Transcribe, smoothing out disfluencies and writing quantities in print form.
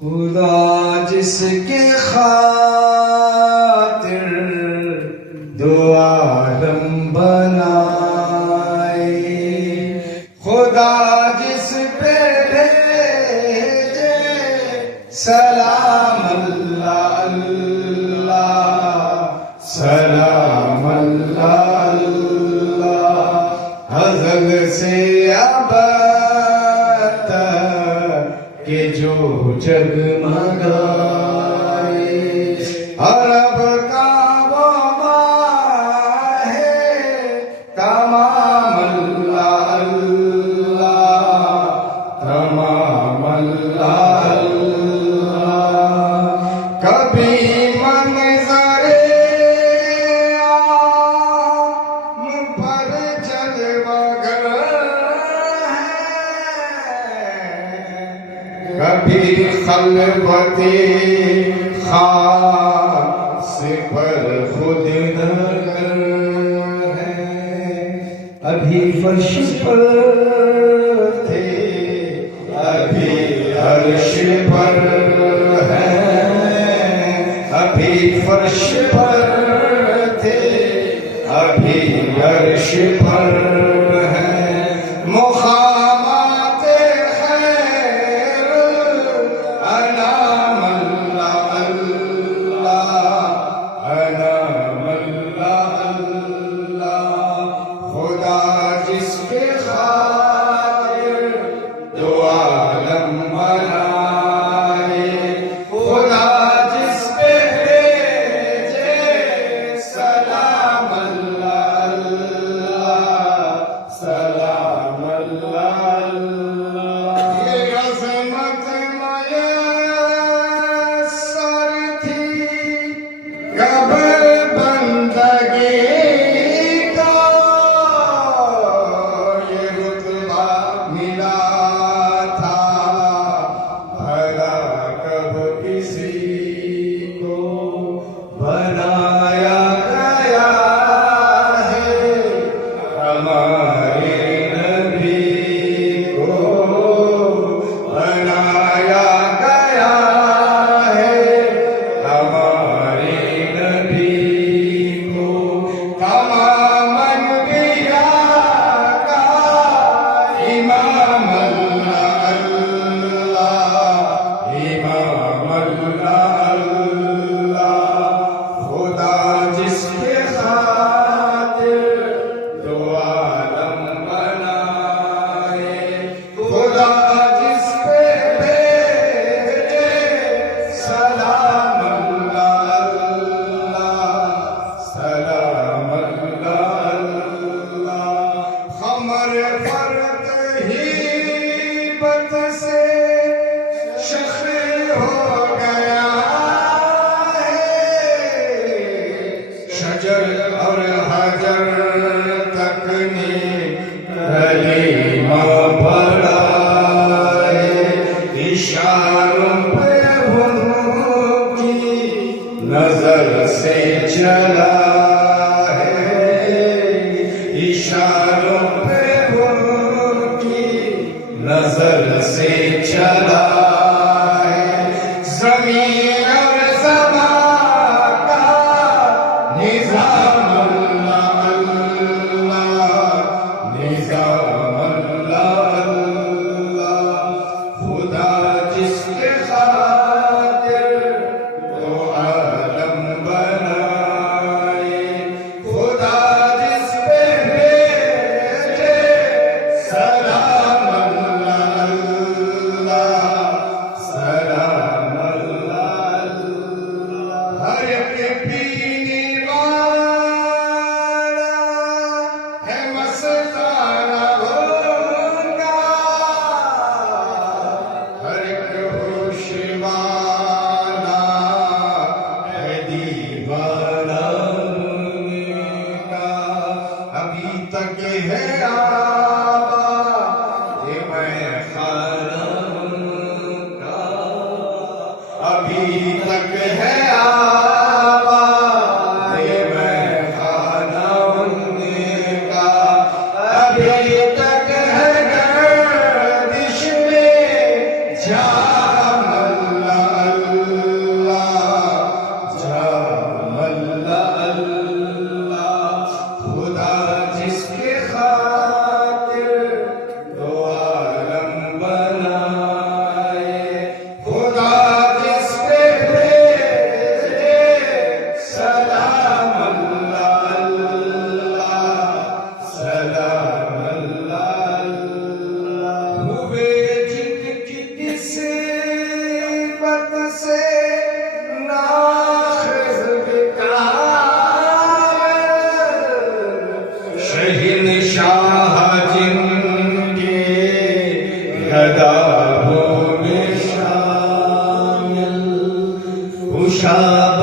خدا جس کے خاطر دو عالم بنائے، خدا جس پہ بھیجے سلام اللہ اللہ، سلام اللہ اللہ، ازل سے ابد تک کہ جو جگمگائے، عرب کا وہ ماہ ہے تمام اللہ اللہ، تمام اللہ اللہ، کبھی منظر عام پر جلوگر ہے، کبھی خلوت خاص پر خود نگر ہے، ابھی فرش پر تھے ابھی عرش پر ہے، ابھی فرش پر تھے ابھی عرش پر ہے، مقامات خیر انام اللہ اللہ، انام اللہ اللہ، خدا جس کے خاطر دو عالم بنائے، خدا جس پہ بھیجے سلام اللہ اللہ، سلام اللہ اللہ، یہ عظمت میسر تھی کب بندگی کا، یہ رتبہ ملا تھا بھلا کب کسی کو، بنایا گیا ہے ہمارے نبی کو، بنایا گیا ہے ہمارے نبی کو، تمام انبیاء کا امام اللہ اللہ، امام اللہ اللہ، خدا جس کے خاطر دو عالم بنائے، خدا جس پہ بھیجے سلام اللہ اللہ، سلام اللہ اللہ، خمر فرق ہیبت سے شخر ہو گیا ہے، شجر اور حجر تک نے کلمہ پڑھا ہے، اشاروں پہ ان کی نظر سے چلا ہے، اشاروں پہ ان کی نظر سے چلا ہے، زمین اور زمان کا نظام اللہ اللہ، نظام اللہ اللہ، خدا جس کے خاطر دو عالم بنائے، خدا جس پہ بھیجے سلام اللہ اللہ، سلام اللہ اللہ، ہر ایک پینے والا ہے مستانہ ہوگا، ہر ایک ہوش والا ہے دیوانہ کا، ابھی تک ہے آباد میں خانہ کا، ابھی تک ہے آباد میں خانہ کا، ابھی تک ہے گردش میں جام اللہ شب